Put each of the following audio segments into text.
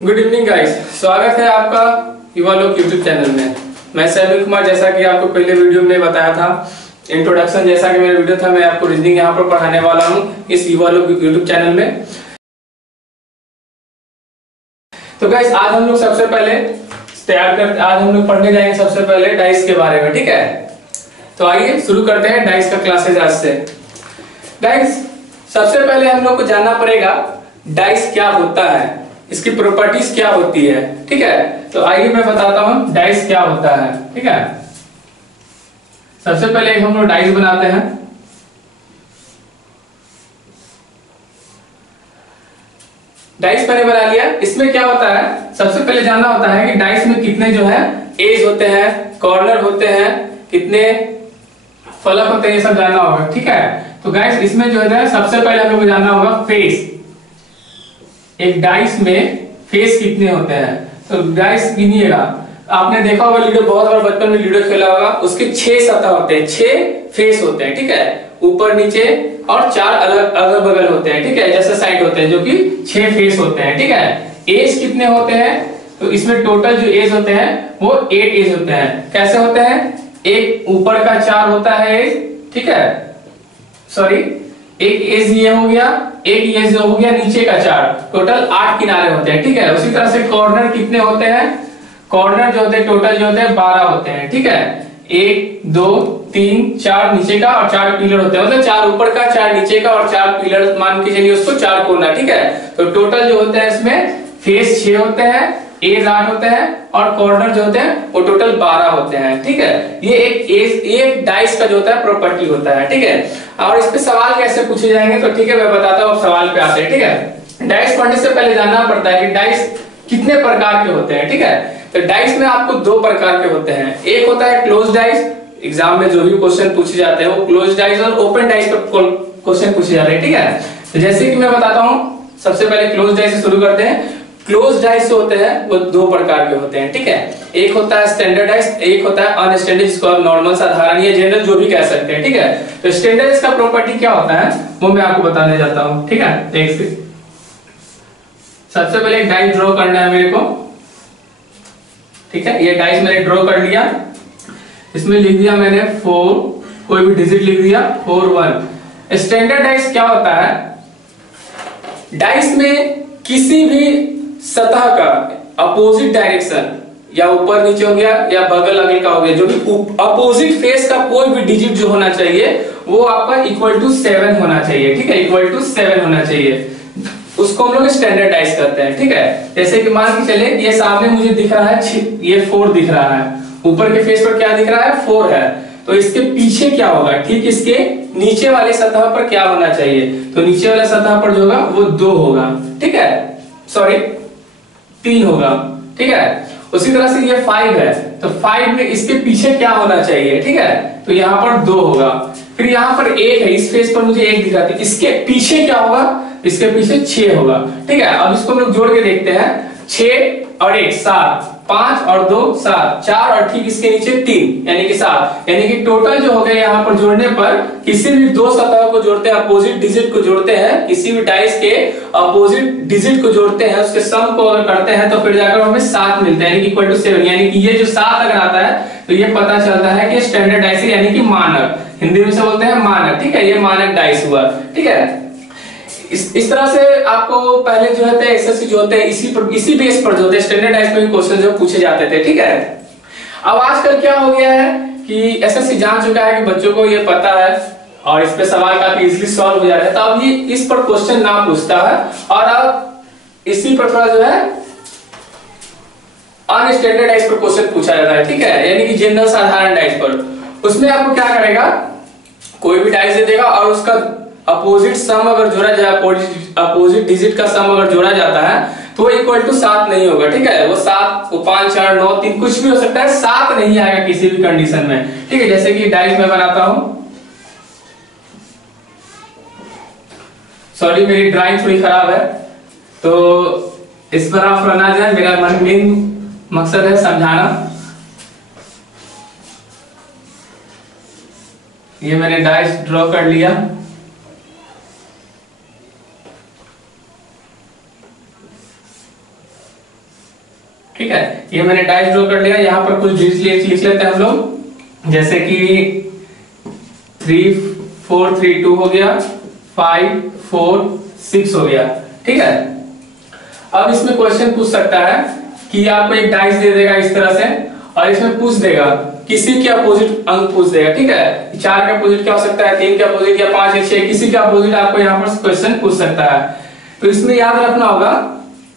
Good evening guys, स्वागत है आपका युवा लोग यूट्यूब चैनल में। मैं सैमिल कुमार, जैसा कि आपको पहले वीडियो में बताया था इंट्रोडक्शन जैसा कि मेरा वीडियो था, मैं आपको रीजनिंग यहाँ पर पढ़ाने वाला हूँ इस युवा लोग यूट्यूब चैनल में। तो गाइस आज हम लोग सबसे पहले आज हम लोग पढ़ने जाएंगे सबसे पहले डाइस के बारे में, ठीक है। तो आइए शुरू करते हैं डाइस का क्लासेज आज से। गाइस सबसे पहले हम लोग को जानना पड़ेगा डाइस क्या होता है, इसकी प्रॉपर्टीज क्या होती है, ठीक है। तो आइए मैं बताता हूं डाइस क्या होता है, ठीक है। सबसे पहले हम लोग डाइस बनाते हैं। डाइस मैंने बना लिया। इसमें क्या होता है, सबसे पहले जानना होता है कि डाइस में कितने जो है एज होते हैं, कॉर्नर होते हैं, कितने फलक होते हैं, ये सब जानना होगा, ठीक है। तो गाइस इसमें जो है सबसे पहले हम लोग को जानना होगा फेस। एक डाइस में फेस कितने होते हैं। तो डाइस गिनिएगा, आपने देखा होगा लूडो, बहुत बार बचपन में लूडो खेला होगा, उसके 6 सतह होते हैं, 6 फेस होते हैं, ठीक है। ऊपर नीचे और 4 अलग अगल बगल होते हैं, ठीक है, जैसे साइड होते हैं, जो कि 6 फेस होते हैं, ठीक है। एज कितने होते हैं, तो इसमें टोटल जो एज होते हैं वो 8 एज होते हैं। कैसे होते हैं, एक ऊपर का 4 होता है एज, ठीक है, सॉरी एक एज ये हो गया, एक एज हो गया नीचे का 4, टोटल 8 किनारे होते हैं, ठीक है। उसी तरह से कॉर्नर कितने होते हैं, कॉर्नर जो होते हैं टोटल जो होते हैं 12 होते हैं, ठीक है। 1 2 3 4 नीचे का और 4 पिलर होते हैं, मतलब 4 ऊपर का 4 नीचे का और 4 पिलर मान के चलिए उसको 4 कोना, ठीक है। तो टोटल जो होते हैं इसमें फेस 6 होते हैं, एज 8 होते हैं और कॉर्नर जो होते हैं वो टोटल 12 होते हैं, ठीक है। ये एक डाइस का जो होता है प्रॉपर्टी होता है, ठीक है। और इस पे सवाल कैसे पूछे जाएंगे, तो ठीक है मैं बताता हूँ, सवाल पे आते हैं, ठीक है। डाइस पढ़ने से पहले जानना पड़ता है कि डाइस कितने प्रकार के होते हैं, ठीक है। तो डाइस में आपको 2 प्रकार के होते हैं। एक होता है क्लोज डाइस, एग्जाम में जो भी क्वेश्चन पूछे जाते हैं वो क्लोज डाइस और ओपन डाइस पर क्वेश्चन पूछे जाते हैं, ठीक है। तो जैसे कि मैं बताता हूँ, सबसे पहले क्लोज डाइस से शुरू करते हैं। क्लोज डाइस होते हैं वो 2 प्रकार के होते हैं, ठीक है। एक होता है स्टैंडर्ड डाइस, एक होता है अनस्टैंडर्ड, जिसको आप नॉर्मल, साधारण या जनरल जो भी कह सकते हैं, ठीक है। तो स्टैंडर्ड डाइस का प्रॉपर्टी क्या होता है वो मैं आपको बताने जाता हूं, ठीक है। देखिए सबसे पहले एक डाइस ड्रॉ करना है मेरे को, ठीक है। ये डाइस मैंने ड्रॉ कर लिया, इसमें लिख दिया मैंने 4, कोई भी डिजिट लिख दिया 4 1। स्टैंडर्ड डाइस क्या होता है, डाइस में किसी भी सतह का अपोजिट डायरेक्शन, या ऊपर नीचे हो गया या बगल अगल का हो गया, जो भी अपोजिट फेस का कोई भी डिजिट जो होना चाहिए वो आपका इक्वल टू 7 होना चाहिए, ठीक है, इक्वल टू 7 होना चाहिए। उसको हम लोग स्टैंडर्डाइज करते हैं, ठीक है। जैसे कि मान के चले ये सामने मुझे दिख रहा है, ये 4 दिख रहा है, ऊपर के फेस पर क्या दिख रहा है 4 है, तो इसके पीछे क्या होगा, ठीक इसके नीचे वाले सतह पर क्या होना चाहिए, तो नीचे वाले सतह पर जो होगा वो 2 होगा, ठीक है, सॉरी 3 होगा, ठीक है। उसी तरह से ये 5 है, तो 5 में इसके पीछे क्या होना चाहिए, ठीक है, तो यहाँ पर 2 होगा। फिर यहाँ पर 1 है, इस फेस पर मुझे 1 दिखा था, इसके पीछे क्या होगा, इसके पीछे 6 होगा, ठीक है। अब इसको हम लोग जोड़ के देखते हैं, 6 और 1 7, 5 और 2 7, 4 और ठीक इसके नीचे 3 यानी कि 7, यानी कि टोटल जो हो गया यहाँ पर जोड़ने पर किसी भी 2 सतह को जोड़ते हैं, अपोजिट डिजिट को जोड़ते हैं, किसी भी डाइस के अपोजिट डिजिट को जोड़ते हैं, उसके सम को अगर करते हैं तो फिर जाकर हमें 7 मिलता है, यानी कि इक्वल टू 7। यानी कि ये जो 7 अगर आता है तो ये पता चलता है कि स्टैंडर्ड डाइस है, यानी कि मानक, हिंदी में से बोलते हैं मानक, ठीक है, ये मानक डाइस हुआ, ठीक है। इस तरह से आपको पहले जो है एसएससी जो होते हैं इसी बेस पर जो होते हैं स्टैंडर्ड डाइस पे क्वेश्चन जो पूछे जाते थे, ठीक है। अब आजकल क्या हो गया है कि एसएससी जान चुका है कि बच्चों को ये पता है और इस पे सवाल काफी इजीली सॉल्व हो जा रहा है, तो अब ये इस पर क्वेश्चन ना पूछता है और अब इसी पर थोड़ा जो है अनस्टैंडर्ड डाइस पर क्वेश्चन पूछा जाता है, ठीक है, यानी कि जनरल साधारण डाइस पर। उसमें आपको क्या करेगा, कोई भी डाइस दे देगा और उसका अपोजिट सम अगर जोड़ा जाए, अपोजिट डिजिट का सम अगर जोड़ा जाता है तो वो इक्वल टू 7 नहीं होगा, ठीक है। वो 7 वो 5 4 9 3 कुछ भी हो सकता है, 7 नहीं आएगा किसी भी कंडीशन में, ठीक है। जैसे कि डाइस में बनाता हूं, सॉरी मेरी ड्राइंग थोड़ी खराब है तो इस पर आप ना जाए, मेरा मेन मकसद है समझाना। ये मैंने डाइस ड्रॉ कर लिया, ठीक है, ये मैंने डाइस ड्रॉ कर लिया। यहाँ पर कुछ डिजिट लिख लेते हैं हम लोग, जैसे कि 3 4 3 2 हो गया, 5 4 6 हो गया। ठीक है, अब इसमें क्वेश्चन पूछ सकता है कि आपको एक डाइस दे देगा इस तरह से, और इसमें पूछ देगा किसी के अपोजिट अंक पूछ देगा। ठीक है, 4 के अपोजिट क्या हो सकता है, 3 के अपोजिट, या 5 या 6, किसी के अपोजिट आपको यहाँ पर क्वेश्चन पूछ सकता है। तो इसमें याद रखना होगा,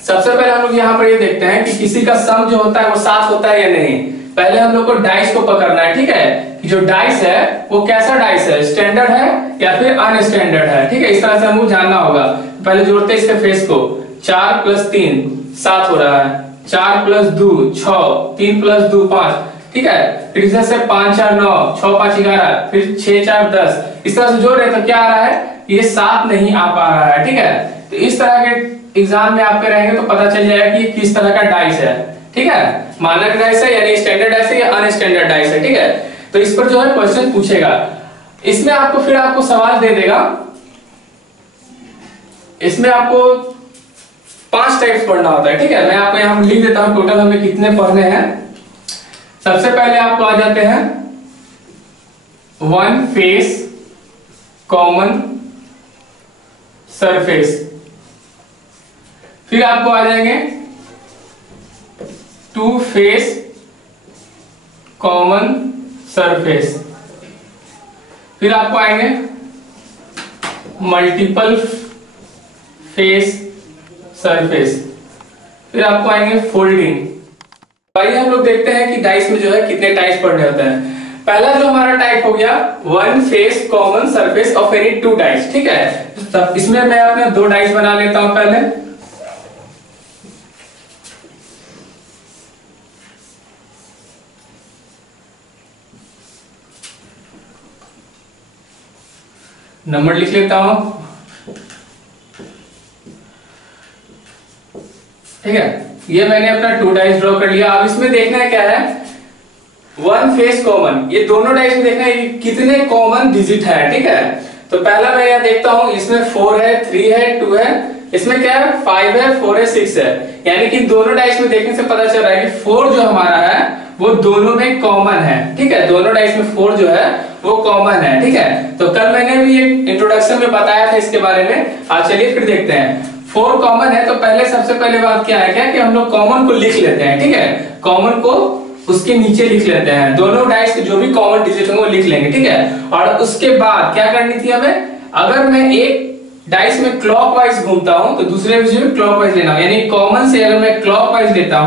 सबसे पहले हम लोग यहाँ पर ये देखते हैं कि किसी का सम जो होता है वो 7 होता है या नहीं। पहले हम लोग को डाइस को पकड़ना है। ठीक है, कि जो डाइस है वो कैसा डाइस है, स्टैंडर्ड है या फिर अनस्टैंडर्ड है। ठीक है, इस तरह से हमको जानना होगा। पहले जोड़ते हैं इसके फेस को, 4 + 3 7 हो रहा है, 4 + 2 6, 3 + 2 5। ठीक है, फिर इधर से 5 4 9, 6 5 11, फिर 6 4 10। इस तरह से जोड़ रहे तो क्या आ रहा है, ये 7 नहीं आ पा रहा है। ठीक है, तो इस तरह के एग्जाम में आपके रहेंगे तो पता चल जाएगा कि किस तरह का डाइस है। ठीक है, मानक डाइस है यानी स्टैंडर्ड डाइस है या अनस्टैंडर्ड डाइस है। ठीक है, तो इस पर जो है क्वेश्चन पूछेगा। इसमें आपको सवाल दे देगा, इसमें आपको 5 टाइप्स पढ़ना होता है। ठीक है, मैं आपको यहां लिख देता हूं टोटल हमें कितने पढ़ने हैं। सबसे पहले आपको आ जाते हैं वन फेस कॉमन सरफेस, फिर आपको आ जाएंगे 2 फेस कॉमन सरफेस, फिर आपको आएंगे मल्टीपल फेस सरफेस, फिर आपको आएंगे फोल्डिंग। आइए हम लोग देखते हैं कि डाइस में जो है कितने टाइप्स पढ़ने होते हैं। पहला जो हमारा टाइप हो गया one face common surface of any 2 dice. ठीक है, तो इसमें मैं अपने 2 डाइस बना लेता हूं। पहले नंबर लिख लेता हूं। ठीक है, ये मैंने अपना 2 डाइस ड्रॉ कर लिया। अब इसमें देखना है क्या है, वन फेस कॉमन, ये दोनों डाइस में देखना है कि कितने कॉमन डिजिट है। ठीक है, तो पहला मैं यहां देखता हूं, इसमें 4 है, 3 है, 2 है, इसमें क्या है 5 है, 4 है, 6 है। यानी कि दोनों डाइस में देखने से पता चल रहा है कि 4 जो हमारा है वो दोनों में कॉमन है। ठीक है, दोनों डाइस में 4 जो है वो कॉमन है। ठीक है, तो कल मैंने भी एक इंट्रोडक्शन में बताया था इसके बारे में। आज चलिए फिर देखते हैं। 4 कॉमन है तो पहले सबसे पहले बात क्या है, क्या कि हम लोग कॉमन को लिख लेते हैं। ठीक है, कॉमन को उसके नीचे लिख लेते हैं, दोनों डाइस के जो भी कॉमन डिजिट होंगे वो लिख लेंगे। ठीक है, और उसके बाद क्या करनी थी हमें, अगर मैं एक डाइस में क्लॉकवाइज घूमता हूं तो दूसरे में भी क्लॉकवाइज लेना, यानी कॉमन से अगर मैं क्लॉकवाइज लेता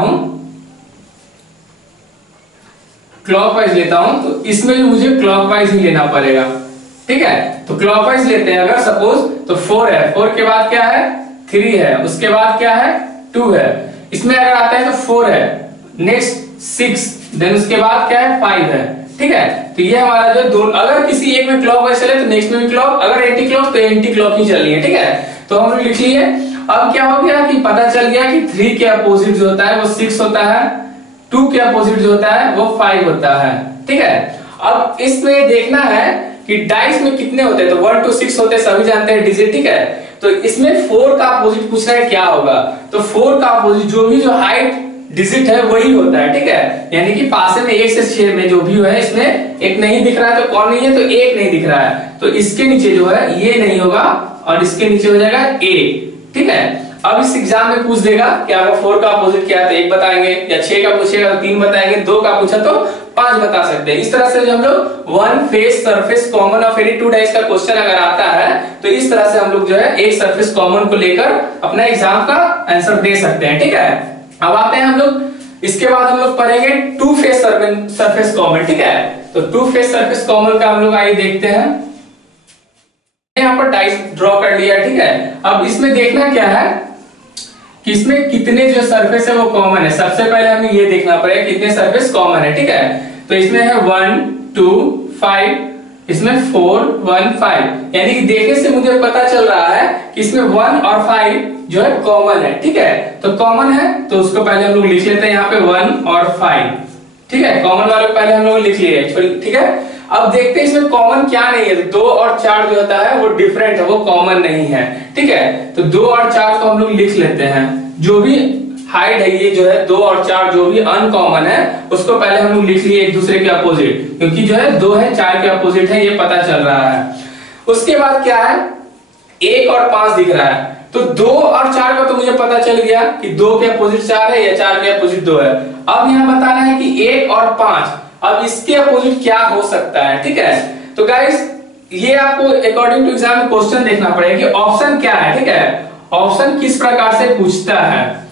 हूं तो इसमें भी मुझे क्लॉकवाइज ही लेना पड़ेगा। ठीक है, तो क्लॉकवाइज लेते हैं। अगर सपोज तो 4 है, 4 के बाद क्या है 3 है, उसके बाद क्या है 2 है, इसमें अगर आता है तो 4 है, नेक्स्ट 6, देन उसके बाद क्या है 5 है। ठीक है, तो ये हमारा जो दोनों, अगर किसी एक में क्लॉकवाइज चले तो नेक्स्ट में भी क्लॉक, अगर एंटी क्लॉक तो एंटी क्लॉक ही चलनी है। ठीक है, तो हम लिख लिए। अब क्या हो गया कि पता चल गया कि 3 के अपोजिट जो होता है वो 6 होता है, 2 के अपोजिट जो होता है वो 5 होता है। ठीक है, अब इसमें देखना है कि डाइस में कितने होते हैं, तो 1 to 6 होते हैं, सभी जानते हैं डिजिट। ठीक है, तो इसमें 4 का अपोजिट पूछ रहा है क्या होगा, तो 4 का अपोजिट जो भी जो हाइट डिजिट है वही होता है। ठीक है, यानी कि पासे में 1 से 6 में जो भी है, इसमें एक नहीं दिख रहा है तो कौन नहीं है, तो 1 नहीं दिख रहा है, तो इसके नीचे जो है ये नहीं होगा और इसके नीचे हो जाएगा 1। ठीक है, अब इस एग्जाम में पूछ देगा कि आपको 4 का अपोजिट क्या है, तो 1 बताएंगे, या 6 का पूछेगा तो 3 बताएंगे, 2 का पूछा तो 5 बता सकते हैं। इस तरह से हम लोग one face surface common of any 2 dice का क्वेश्चन अगर आता है तो इस तरह से हम लोग जो है एक सरफेस कॉमन को लेकर अपना एग्जाम का आंसर दे सकते हैं। ठीक है, अब आते हैं हम लोग, इसके बाद हम लोग पढ़ेंगे 2 फेस सरफेस कॉमन। ठीक है, तो 2 फेस सरफेस कॉमन का हम लोग आइए देखते हैं। यहाँ पर डाइस ड्रॉ कर लिया। ठीक है, अब इसमें देखना क्या है कि इसमें कितने जो सरफेस है वो कॉमन है। सबसे पहले हमें ये देखना पड़ेगा कितने सरफेस कॉमन है। ठीक है, तो इसमें है 1 2 5, इसमें 4 1 5, यानी कि देखने से मुझे पता चल रहा है कि इसमें 1 और 5 जो है कॉमन है। ठीक है, तो कॉमन है तो उसको पहले हम लोग लिख लेते हैं यहाँ पे 1 और 5। ठीक है, कॉमन वाले पहले हम लोग लिख लिए। ठीक है, अब देखते हैं इसमें कॉमन क्या नहीं है, तो 2 और 4 जो होता है वो डिफरेंट है, वो कॉमन नहीं है। ठीक है, तो 2 और 4 को हम लोग लिख लेते हैं, जो भी हाइड है ये जो है 2 और 4 जो भी अनकॉमन है उसको पहले हम लोग लिख लिए एक दूसरे के अपोजिट, क्योंकि जो है 2 है 4 के अपोजिट है ये पता चल रहा है। उसके बाद क्या है 1 और 5 दिख रहा है, तो 2 और 4 का तो मुझे पता चल गया कि 2 के अपोजिट 4 है या 4 के अपोजिट 2 है। अब यहाँ बताना है कि 1 और 5, अब इसके अपोजिट क्या हो सकता है। ठीक है, तो गाइस ये आपको अकॉर्डिंग टू एग्जाम में क्वेश्चन देखना पड़ेगा कि ऑप्शन क्या है। ठीक है, ऑप्शन किस प्रकार से पूछता है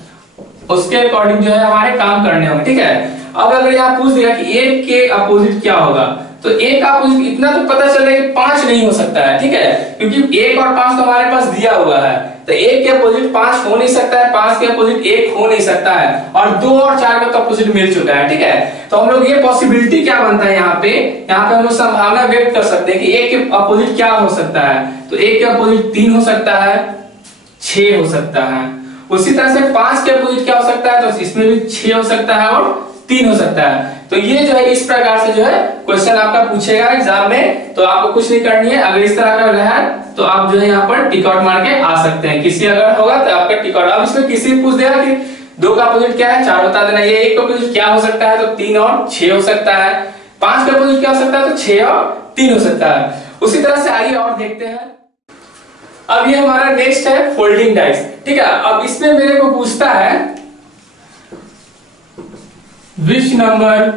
उसके अकॉर्डिंग जो है हमारे काम करने होंगे। ठीक है, अब अगर यहाँ पूछ दिया कि 1 के अपोजिट क्या होगा, तो 1 का अपोजिट इतना तो पता चल रहा है कि 5 नहीं हो सकता है। ठीक है, क्योंकि 1 और 5 तो हमारे पास दिया हुआ है, तो 1 के अपोजिट 5 हो नहीं सकता है, 5 के अपोजिट 1 हो नहीं सकता है, और 2 और 4 का तो अपोजिट मिल चुका है। ठीक है, तो हम लोग ये पॉसिबिलिटी क्या बनता है यहाँ पे हम लोग संभावना व्यक्त कर सकते हैं कि 1 के अपोजिट क्या हो सकता है। तो 1 के अपोजिट 3 हो सकता है, 6 हो सकता है। उसी तरह से 5 के अपोजिट क्या हो सकता है, तो इसमें भी 6 हो सकता है और 3 हो सकता है। तो ये जो है इस प्रकार से जो है क्वेश्चन आपका पूछेगा एग्जाम में, तो आपको कुछ नहीं करनी है। अगर इस तरह का रहा तो आप जो है यहाँ पर टिक आउट मार के आ सकते हैं, किसी अगर होगा तो आपका टिक आउट। अब इसमें किसी पूछ देगा कि 2 का अपोजिट क्या है, 4 बता देना। ये 1 का अपोजिट क्या हो सकता है, तो 3 और 6 हो सकता है। 5 का अपोजिट क्या हो सकता है, तो 6 और 3 हो सकता है। उसी तरह से आइए और देखते हैं। अब ये हमारा नेक्स्ट है फोल्डिंग डाइस। ठीक है, अब इसमें मेरे को पूछता है विच नंबर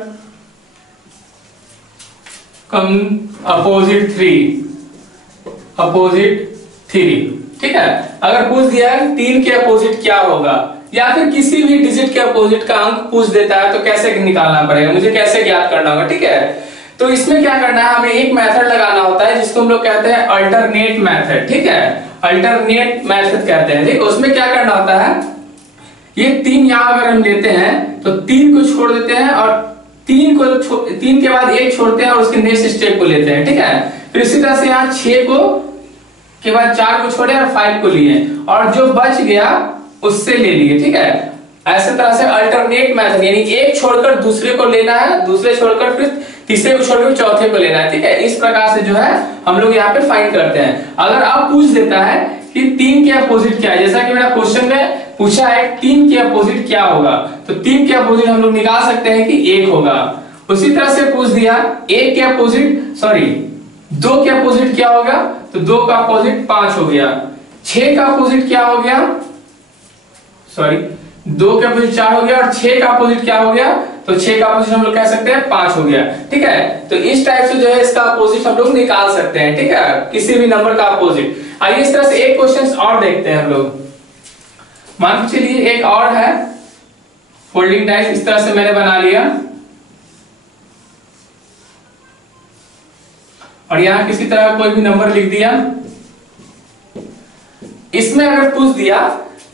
कम अपोजिट 3। ठीक है, अगर पूछ दिया है 3 के अपोजिट क्या होगा, या फिर किसी भी डिजिट के अपोजिट का अंक पूछ देता है, तो कैसे निकालना पड़ेगा, मुझे कैसे ज्ञात करना होगा। ठीक है, तो इसमें क्या करना है, हमें एक मेथड लगाना होता है जिसको हम लोग कहते हैं अल्टरनेट मेथड। ठीक है, अल्टरनेट मेथड कहते हैं। ठीक, उसमें क्या करना होता है, ये 3 यहां अगर हम लेते हैं तो 3 को छोड़ देते हैं, और 3 के बाद 1 छोड़ते हैं और उसके नेक्स्ट स्टेप को लेते हैं। ठीक है, फिर इसी तरह से यहाँ 6 को के बाद 4 को छोड़े और 5 को लिए, और जो बच गया उससे ले लिए। ठीक है, ऐसे तरह से अल्टरनेट मेथड, यानी एक छोड़कर दूसरे को लेना है, दूसरे छोड़कर फिर तीसरे को छोड़कर चौथे को लेना है। ठीक है, इस प्रकार से जो है हम लोग यहाँ पे फाइंड करते हैं। अगर आप पूछ देता है कि 3 के अपोजिट क्या है, जैसा कि मेरा क्वेश्चन में पूछा है 3 के अपोजिट क्या होगा, तो 3 के अपोजिट हम लोग निकाल सकते हैं कि 1 होगा। उसी तरह से पूछ दिया 2 के अपोजिट क्या होगा, तो 2 का अपोजिट 5 हो गया। 6 का अपोजिट क्या हो गया, 2 के अपोजिट 4 हो गया, और 6 का अपोजिट क्या हो गया, तो 6 का अपोजिट हम लोग कह सकते हैं 5 हो गया। ठीक है, तो इस टाइप से जो है इसका अपोजिट हम लोग निकाल सकते हैं। ठीक है, किसी भी नंबर का अपोजिट। आइए इस तरह से एक क्वेश्चन और देखते हैं हम लोग। मान के चलिए एक और है फोल्डिंग डाइस, इस तरह से मैंने बना लिया, और यहां किसी तरह कोई भी नंबर लिख दिया। इसमें अगर पूछ दिया,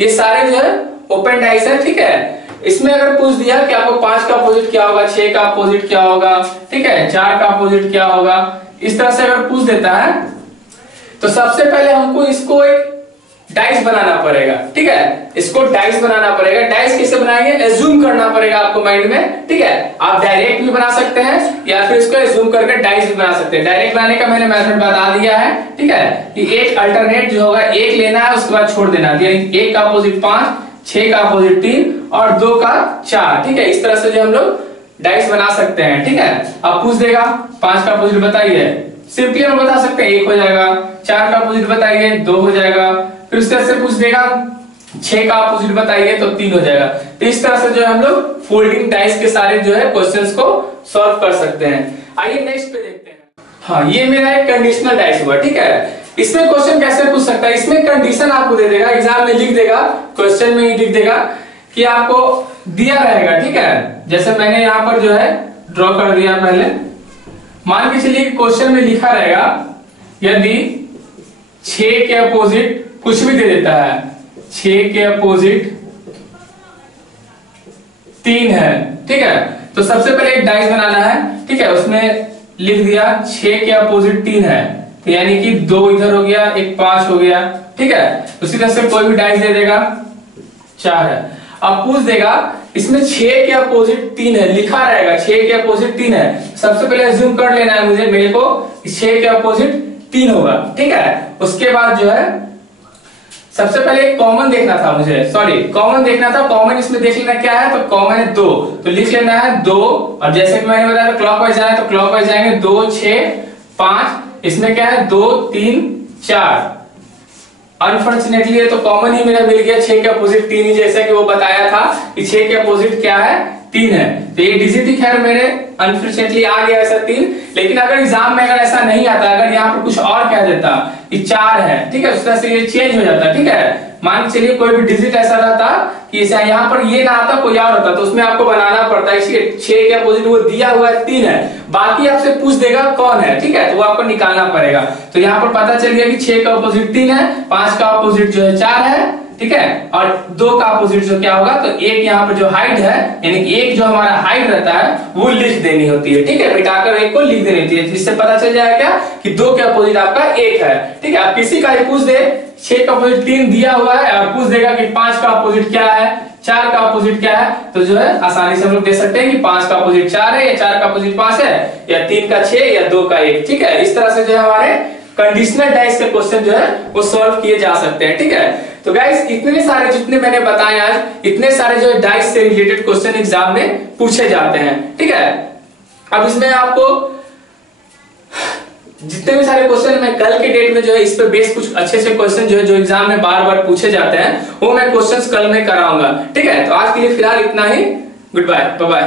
ये सारे जो है ओपन डाइस है। ठीक है, इसमें अगर पूछ दिया कि आपको 5 का अपोजिट क्या होगा, 6 का अपोजिट क्या होगा, ठीक है, 4 का अपोजिट क्या होगा, इस तरह से अगर पूछ देता है, तो सबसे पहले हमको इसको एक डाइस बनाना पड़ेगा। ठीक है, इसको डाइस बनाना पड़ेगा। डाइस कैसे बनाएंगे, एज्यूम करना पड़ेगा आपको माइंड में। ठीक है, आप डायरेक्ट भी बना सकते हैं या फिर इसको एज्यूम करके डाइस भी बना सकते हैं। डायरेक्ट बनाने का मैंने मेथड बता दिया है। ठीक है, कि एक अल्टरनेट जो होगा 1 लेना है, उसके बाद छोड़ देना, यानी 1 का अपोजिट 5, 6 का अपोजिट 3 और 2 का 4। ठीक है, इस तरह से जो हम लोग डाइस बना सकते हैं। ठीक है, अब पूछ देगा 5 का अपोजिट बताइए, सिंपली हम बता सकते हैं 1 हो जाएगा। 4 का अपोजिट बताइए, 2 हो जाएगा। फिर उस तरह से पूछ देगा 6 का अपोजिट बताइए, तो 3 हो जाएगा। तो इस तरह से जो है हम लोग फोल्डिंग डाइस के सारे जो है क्वेश्चंस को सॉल्व कर सकते हैं। आइए नेक्स्ट पे देखते हैं। हाँ, ये मेरा एक कंडीशनल डाइस हुआ। ठीक है, इसमें क्वेश्चन कैसे पूछ सकता है, इसमें कंडीशन आपको दे देगा, एग्जाम में लिख देगा, क्वेश्चन में ही लिख देगा कि आपको दिया रहेगा। ठीक है, जैसे मैंने यहाँ पर जो है ड्रॉ कर दिया पहले। मान के चलिए क्वेश्चन में लिखा रहेगा यदि 6 के अपोजिट कुछ भी दे देता है, 6 के अपोजिट 3 है। ठीक है, तो सबसे पहले एक डाइस बनाना है। ठीक है, उसमें लिख दिया 6 के अपोजिट 3 है, तो यानी कि 2 इधर हो गया, एक 5 हो गया। ठीक है, उसी तरह से कोई भी डाइस दे देगा, 4 है। अब पूछ देगा इसमें 6 के अपोजिट 3 है, लिखा रहेगा 6 के अपोजिट 3 है। सबसे पहले अज्यूम कर लेना है मेरे को 6 के अपोजिट 3 होगा। ठीक है, उसके बाद जो है सबसे पहले कॉमन देखना था मुझे, सॉरी कॉमन देखना था। कॉमन इसमें देख लेना क्या है, तो कॉमन है 2, तो लिख लेना है 2। और जैसे कि मैंने बताया क्लॉकवाइज जाना है तो क्लॉकवाइज जाएंगे 2 6 5। इसमें क्या है 2 3 4। अनफॉर्चुनेटली ये तो कॉमन ही मेरा मिल गया, 6 के अपोजिट 3 ही, जैसा कि वो बताया था कि 6 के अपोजिट क्या है 3 है। तो ये डिजिट ही खैर मेरे अनफॉर्चुनेटली आ गया ऐसा 3। लेकिन अगर एग्जाम में अगर ऐसा नहीं आता, अगर यहाँ पर कुछ और कह देता कि 4 है, ठीक है, उस तरह से ये चेंज हो जाता, ठीक है। मान के चलिए कोई भी डिजिट ऐसा रहता कि यहाँ पर ये ना आता कोई और होता, तो उसमें आपको बनाना पड़ता है। इसलिए 6 के अपोजिट वो दिया हुआ है 3 है, बाकी आपसे पूछ देगा कौन है, ठीक है, तो वो आपको निकालना पड़ेगा। तो यहाँ पर पता चल गया कि 6 का अपोजिट 3 है, 5 का अपोजिट जो है 4 है, ठीक है, और 2 का अपोजिट जो क्या होगा, तो एक यहाँ पर जो हाइट है, यानी कि एक जो हमारा हाइट रहता है वो लिख देनी होती है, ठीक है, बिठाकर एक को लिख देनी होती है, जिससे पता चल जाएगा क्या कि 2 के अपोजिट आपका 1 है, ठीक है। आप किसी का ही पूछ दे, 6 का अपोजिट 3 दिया हुआ है और पूछ देगा कि 5 का अपोजिट क्या है, 4 का अपोजिट क्या है, तो जो है आसानी से हम लोग दे सकते हैं कि 5 का अपोजिट 4 है, या 4 का अपोजिट 5 है, या 3 का 6, या 2 का 1, ठीक है। इस तरह से जो है हमारे कंडीशनल डाइस के क्वेश्चन जो है वो सॉल्व किए जा सकते हैं, ठीक है। तो गाइस इतने सारे जितने मैंने बताए आज, इतने सारे जो है डाइस से रिलेटेड क्वेश्चन एग्जाम में पूछे जाते हैं, ठीक है। अब इसमें आपको जितने भी सारे क्वेश्चन मैं कल के डेट में जो है इस पे बेस कुछ अच्छे से क्वेश्चन जो है जो एग्जाम में बार बार पूछे जाते हैं वो मैं क्वेश्चंस कल में कराऊंगा, ठीक है। तो आज के लिए फिलहाल इतना ही, गुड बाय, बाय बाय।